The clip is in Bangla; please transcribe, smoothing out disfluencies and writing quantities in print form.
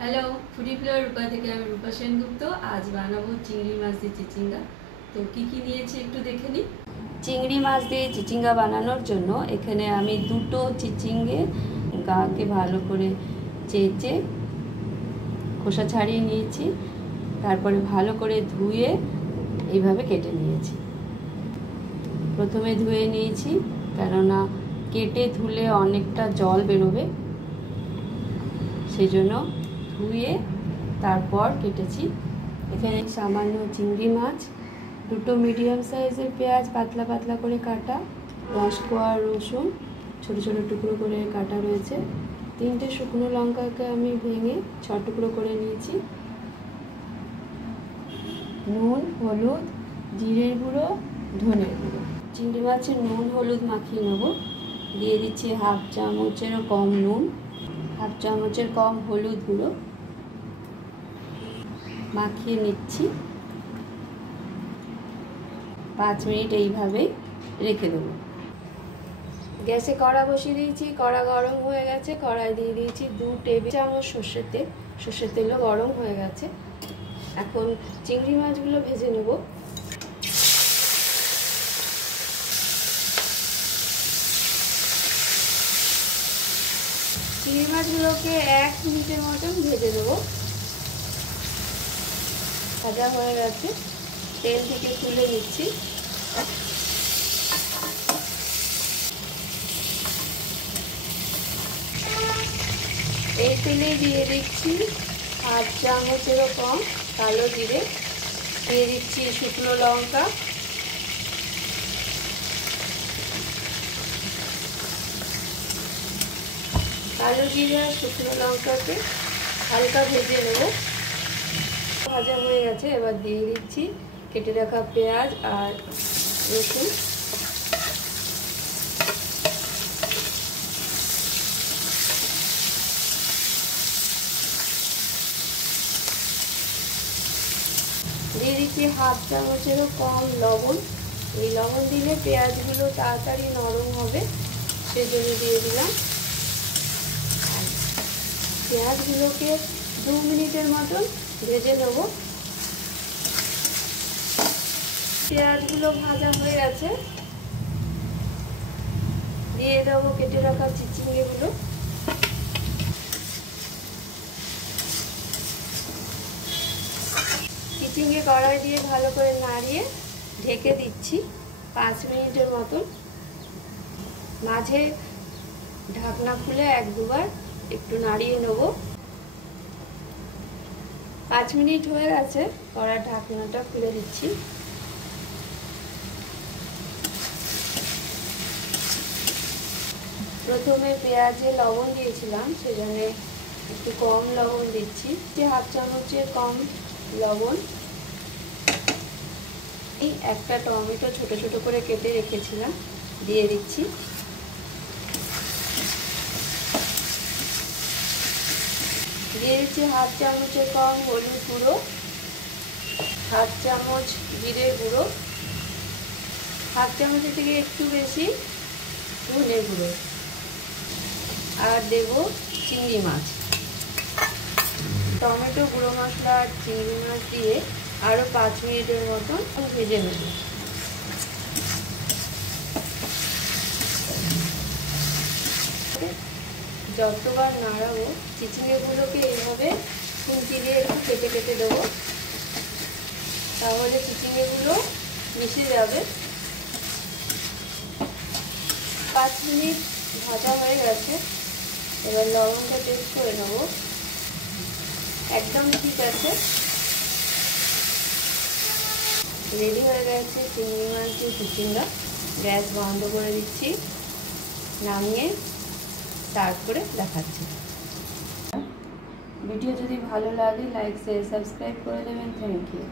হ্যালো, ফুডি ফ্লোর রূপা থেকে আমি রূপা সেনগুপ্ত। আজ বানাবো চিংড়ি মাছ দিয়ে চিচিঙ্গা। তো কি নিয়েছি একটু দেখে নিই। চিংড়ি মাছ দিয়ে চিচিঙ্গা বানানোর জন্য এখানে আমি দুটো চিচিঙ্গে গাকে ভালো করে চেঁচে খোসা ছাড়িয়ে নিয়েছি। তারপরে ভালো করে ধুয়ে এইভাবে কেটে নিয়েছি। প্রথমে ধুয়ে নিয়েছি, কেননা কেটে ধুলে অনেকটা জল বেরোবে, সেই জন্য ধুয়ে তারপর কেটেছি। এখানে সামান্য চিংড়ি মাছ, দুটো মিডিয়াম সাইজের পেঁয়াজ পাতলা পাতলা করে কাটা, 10 কোয়া রসুন ছোট ছোট টুকরো করে কাটা রয়েছে, 3টে শুকনো লঙ্কাকে আমি ভেঙে 6 টুকরো করে নিয়েছি, নুন, হলুদ, জিরের গুঁড়ো, ধনের গুঁড়ো। চিংড়ি মাছের নুন হলুদ মাখিয়ে নেব। দিয়ে দিচ্ছি 1/2 চামচেরও কম নুন, 1/2 চামচের কম হলুদ গুঁড়ো, মাখিয়ে নিচ্ছি। 5 মিনিট এইভাবেই রেখে দেবো। গ্যাসে কড়া বসিয়ে দিয়েছি, কড়া গরম হয়ে গেছে। কড়াই দিয়ে দিয়েছি 2 টেবিল চামচ সর্ষের তেল। সর্ষের তেলও গরম হয়ে গেছে। এখন চিংড়ি মাছগুলো ভেজে নেব। চিংড়ি মাছগুলোকে 1 মিনিটের মতন ভেজে দেবো। ভাজা হয়ে গেছে, তেল থেকে তুলে নিচ্ছি। এই তেলেই দিয়ে দিচ্ছি 1/2 চামচেরও কম কালো জিরে, দিয়ে দিচ্ছি শুকনো লঙ্কা, কালো জিরে আর শুকনো লঙ্কাকে হালকা ভেজে নেব। ভাজা হয়ে গেছে, এবার দিয়ে দিচ্ছি কেটে রাখা পেঁয়াজ আর রসুন। দিয়ে দিচ্ছি 1/2 চামচেরও কম লবণ। এই লবণ দিলে পেঁয়াজগুলো তাড়াতাড়ি নরম হবে, সেজন্য দিয়ে দিলাম। পেঁয়াজগুলোকে 2 মিনিটের মতন ভেজে নেব। পেঁয়াজগুলো ভাজা হয়ে গেছে, দিয়ে দেবো কেটে রাখা চিচিঙ্গেগুলো। চিচিঙ্গে কড়াই দিয়ে ভালো করে নাড়িয়ে ঢেকে দিচ্ছি 5 মিনিটের মতন। মাঝে ঢাকনা খুলে 1-2 বার একটু নাড়িয়ে নেব। 5 মিনিট হয়ে গেছে, কড়ার ঢাকনাটা খুলে দিচ্ছি। প্রথমে পেঁয়াজে লবণ দিয়েছিলাম, সেজন্য একটু কম লবণ দিচ্ছি, 1/2 চামচের কম লবণ। এই একটা টমেটো ছোট ছোট করে কেটে রেখেছিলাম, দিয়ে দিচ্ছি। দিয়ে দিচ্ছি 1/2 চামচের কম হলুদ গুঁড়ো, 1/2 চামচ জিরের গুঁড়ো, 1/2 চামচের থেকে একটু বেশি ধনের গুঁড়ো, আর দেব চিংড়ি মাছ। টমেটো, গুঁড়ো মশলা আর চিংড়ি মাছ দিয়ে আরও 5 মিনিটের মতন ভেজে নেব। যতবার নাড়াবো চিচিঙ্গেগুলোকে এইভাবে খুন্তি দিয়ে একটু কেটে কেটে দেবো, তাহলে চিচিঙ্গেগুলো মিশে যাবে। 5 মিনিট ভাজা হয়ে গেছে, এবার লবণটা টেস্ট করে নেব। একদম ঠিক আছে, রেডি হয়ে গেছে চিংড়ি মাছ দিয়ে চিচিঙ্গা। গ্যাস বন্ধ করে দিচ্ছি, নামিয়ে সার্ভ করে দেখাচ্ছি। ভিডিও যদি ভালো লাগে লাইক শেয়ার সাবস্ক্রাইব করে দেবেন। Thank you.